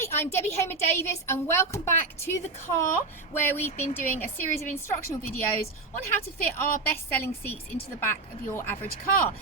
Hi, I'm Debbie Hamer-Davis and welcome back to the car, where we've been doing a series of instructional videos on how to fit our best-selling seats into the back of your average car.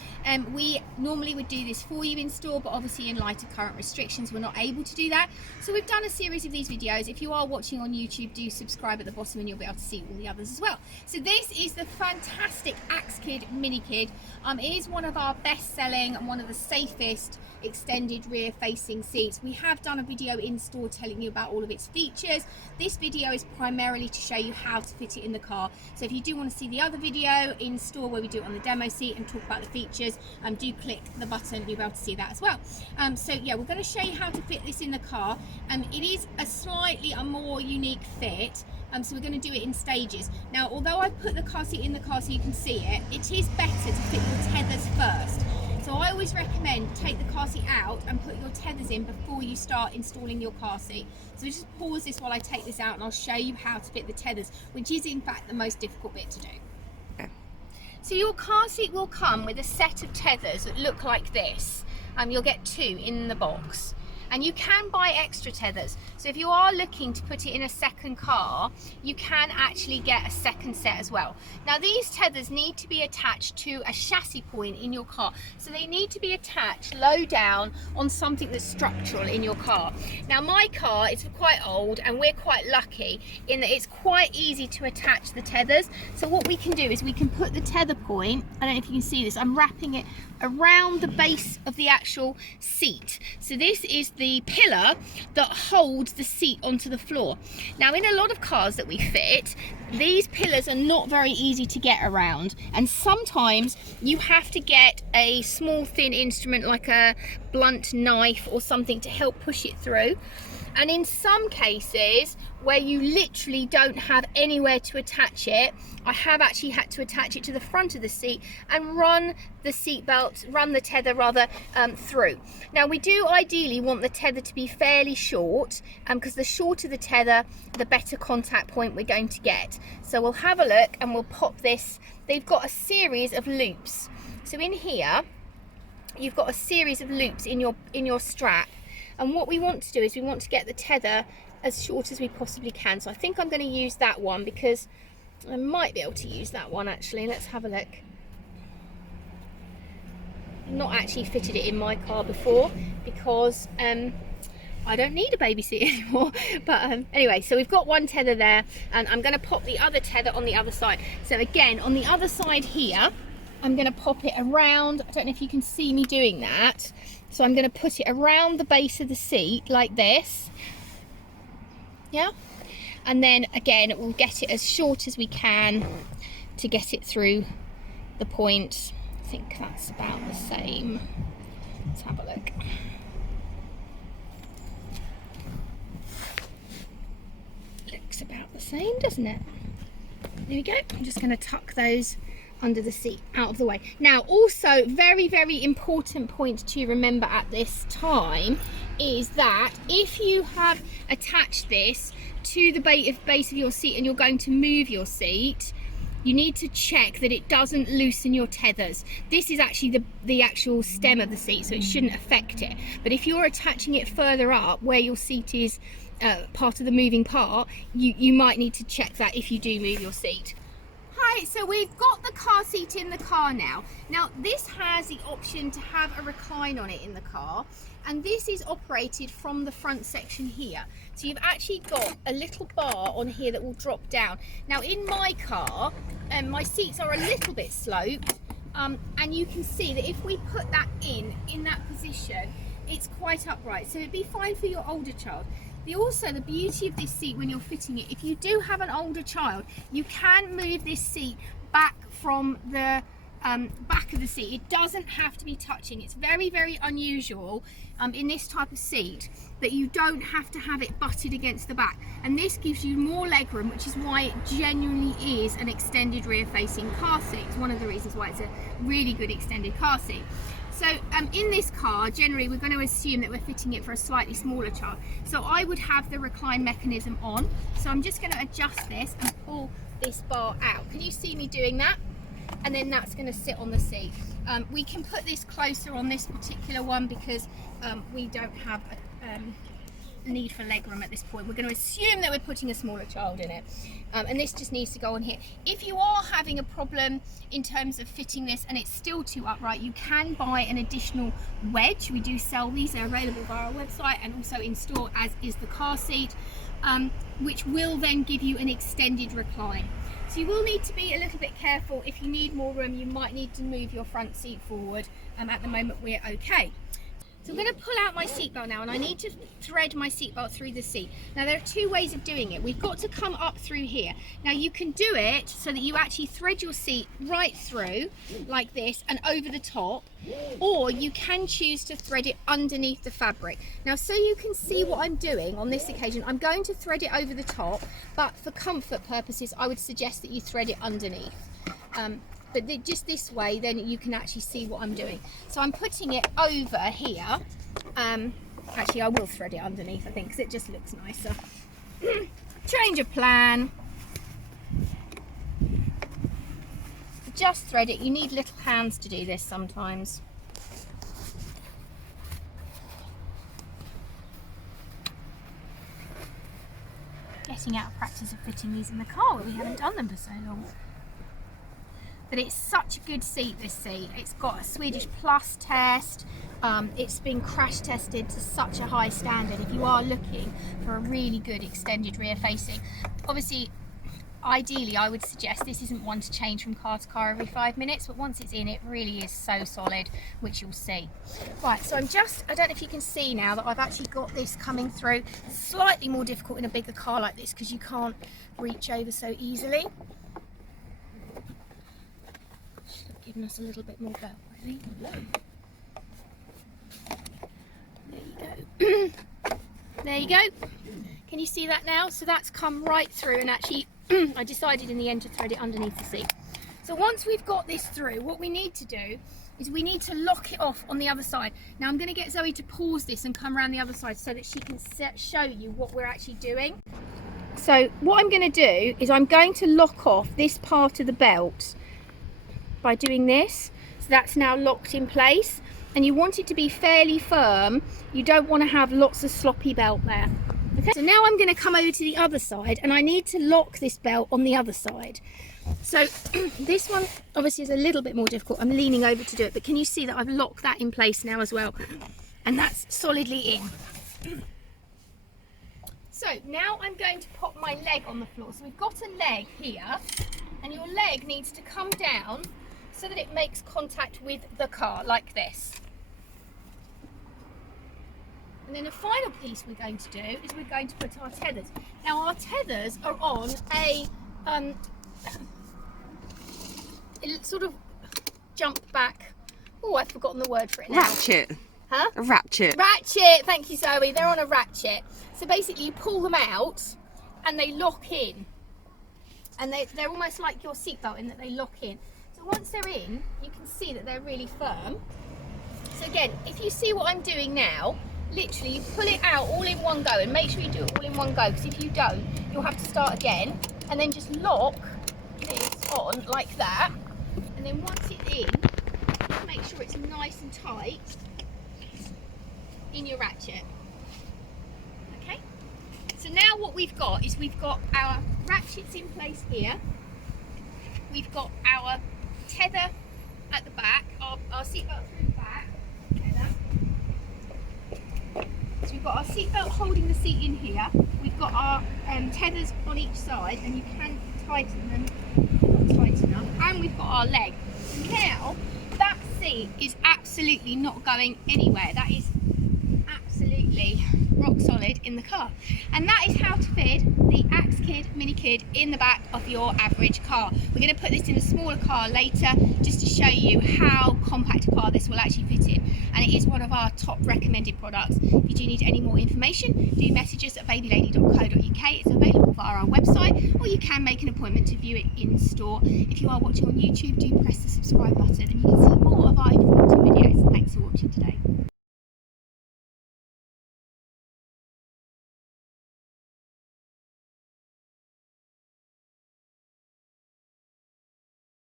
We normally would do this for you in store, but obviously in light of current restrictions we're not able to do that. So we've done a series of these videos. If you are watching on YouTube, do subscribe at the bottom and you'll be able to see all the others as well. So this is the fantastic Axkid Minikid. It is one of our best-selling and one of the safest extended rear facing seats. We have done a video in store telling you about all of its features. This video is primarily to show you how to fit it in the car. So if you do want to see the other video in store where we do it on the demo seat and talk about the features, do click the button, you'll be able to see that as well. So yeah, we're going to show you how to fit this in the car. It is a more unique fit. So we're going to do it in stages. Now, although I put the car seat in the car so you can see it, it is better to fit your tethers first. So I always recommend take the car seat out and put your tethers in before you start installing your car seat. So just pause this while I take this out and I'll show you how to fit the tethers, which is in fact the most difficult bit to do. So your car seat will come with a set of tethers that look like this. You'll get two in the box. And you can buy extra tethers. So if you are looking to put it in a second car, you can actually get a second set as well. Now these tethers need to be attached to a chassis point in your car. So they need to be attached low down on something that's structural in your car. Now my car is quite old and we're quite lucky in that it's quite easy to attach the tethers. So what we can do is we can put the tether point, I don't know if you can see this, I'm wrapping it around the base of the actual seat. So this is the pillar that holds the seat onto the floor. Now in a lot of cars that we fit, these pillars are not very easy to get around, and sometimes you have to get a small thin instrument like a blunt knife or something to help push it through. And in some cases where you literally don't have anywhere to attach it, I have actually had to attach it to the front of the seat and run the tether rather, through. Now we do ideally want the tether to be fairly short, because the shorter the tether, the better contact point we're going to get. So we'll have a look and we'll pop this. They've got a series of loops. So in here, you've got a series of loops in your strap. And what we want to do is we want to get the tether as short as we possibly can. So I think I'm going to use that one because I might be able to use that one actually. Let's have a look. I've not actually fitted it in my car before because I don't need a baby seat anymore. But anyway, so we've got one tether there and I'm going to pop the other tether on the other side. So again, on the other side here, I'm going to pop it around. I don't know if you can see me doing that. So I'm going to put it around the base of the seat like this. Yeah. And then again, we'll get it as short as we can to get it through the point. I think that's about the same. Let's have a look. Looks about the same, doesn't it? There we go. I'm just going to tuck those under the seat out of the way. Now also very important point to remember at this time is that if you have attached this to the base of your seat and you're going to move your seat, you need to check that it doesn't loosen your tethers. This is actually the actual stem of the seat, so it shouldn't affect it. But if you're attaching it further up where your seat is part of the moving part, you might need to check that if you do move your seat. Hi, so we've got the car seat in the car now. Now this has the option to have a recline on it in the car, and this is operated from the front section here. So you've actually got a little bar on here that will drop down. Now in my car, my seats are a little bit sloped, and you can see that if we put that in that position, it's quite upright. So it'd be fine for your older child. Also, the beauty of this seat when you're fitting it, if you do have an older child, you can move this seat back from the back of the seat. It doesn't have to be touching. It's very unusual in this type of seat that you don't have to have it butted against the back, and this gives you more legroom, which is why it genuinely is an extended rear facing car seat. It's one of the reasons why it's a really good extended car seat. So in this car, generally we're going to assume that we're fitting it for a slightly smaller child. So I would have the recline mechanism on. So I'm just going to adjust this and pull this bar out. Can you see me doing that? And then that's going to sit on the seat. We can put this closer on this particular one because we don't have need for legroom at this point. We're going to assume that we're putting a smaller child in it, and this just needs to go on here. If you are having a problem in terms of fitting this and it's still too upright, you can buy an additional wedge. We do sell these, they're available via our website and also in store, as is the car seat, which will then give you an extended recline. So you will need to be a little bit careful. If you need more room, you might need to move your front seat forward. At the moment we're okay. So I'm going to pull out my seatbelt now, and I need to thread my seatbelt through the seat. Now there are two ways of doing it. We've got to come up through here. Now you can do it so that you actually thread your seat right through like this and over the top, or you can choose to thread it underneath the fabric. Now so you can see what I'm doing on this occasion, I'm going to thread it over the top, but for comfort purposes I would suggest that you thread it underneath. But just this way, then you can actually see what I'm doing. So I'm putting it over here. Actually, I will thread it underneath, I think, because it just looks nicer. Change of plan. Just thread it. You need little hands to do this sometimes. Getting out of practice of fitting these in the car, we haven't done them for so long. But it's such a good seat, this seat. It's got a Swedish Plus test. It's been crash tested to such a high standard if you are looking for a really good extended rear facing. Obviously, ideally I would suggest this isn't one to change from car to car every 5 minutes, but once it's in, it really is so solid, which you'll see. Right, so I don't know if you can see now that I've actually got this coming through. It's slightly more difficult in a bigger car like this because you can't reach over so easily. Giving us a little bit more go, really. There you go. There you go. Can you see that now? So that's come right through, and actually I decided in the end to thread it underneath the seat. So once we've got this through, what we need to do is we need to lock it off on the other side. Now I'm going to get Zoe to pause this and come around the other side so that she can show you what we're actually doing. So what I'm going to do is I'm going to lock off this part of the belt by doing this. So that's now locked in place, and you want it to be fairly firm. You don't want to have lots of sloppy belt there. Okay, so now I'm going to come over to the other side, and I need to lock this belt on the other side. So this one obviously is a little bit more difficult. I'm leaning over to do it, but can you see that I've locked that in place now as well, and that's solidly in. So now I'm going to pop my leg on the floor. So we've got a leg here, and your leg needs to come down so that it makes contact with the car, like this. And then the final piece we're going to do is we're going to put our tethers. Now our tethers are on a sort of jump back. Oh, I've forgotten the word for it now. Ratchet. Huh? A ratchet. Ratchet, thank you Zoe. They're on a ratchet. So basically you pull them out and they lock in. And they're almost like your seatbelt in that they lock in. So once they're in, you can see that they're really firm. So again, if you see what I'm doing now, literally you pull it out all in one go, and make sure you do it all in one go, because if you don't, you'll have to start again, and then just lock this on like that. And then once it's in, just make sure it's nice and tight in your ratchet. Okay, so now what we've got is we've got our ratchets in place here, we've got our tether at the back, our seatbelt through the back, so we've got our seatbelt holding the seat in here, we've got our tethers on each side, and you can tighten them, not tight enough, and we've got our leg. So now that seat is absolutely not going anywhere. That is absolutely rock solid in the car, and that is how to fit the Axkid Minikid in the back of your average car. We're going to put this in a smaller car later just to show you how compact a car this will actually fit in, and it is one of our top recommended products. If you do need any more information, do message us at babylady.co.uk. It's available via our website, or you can make an appointment to view it in store. If you are watching on YouTube, do press the subscribe button and you can see more of our information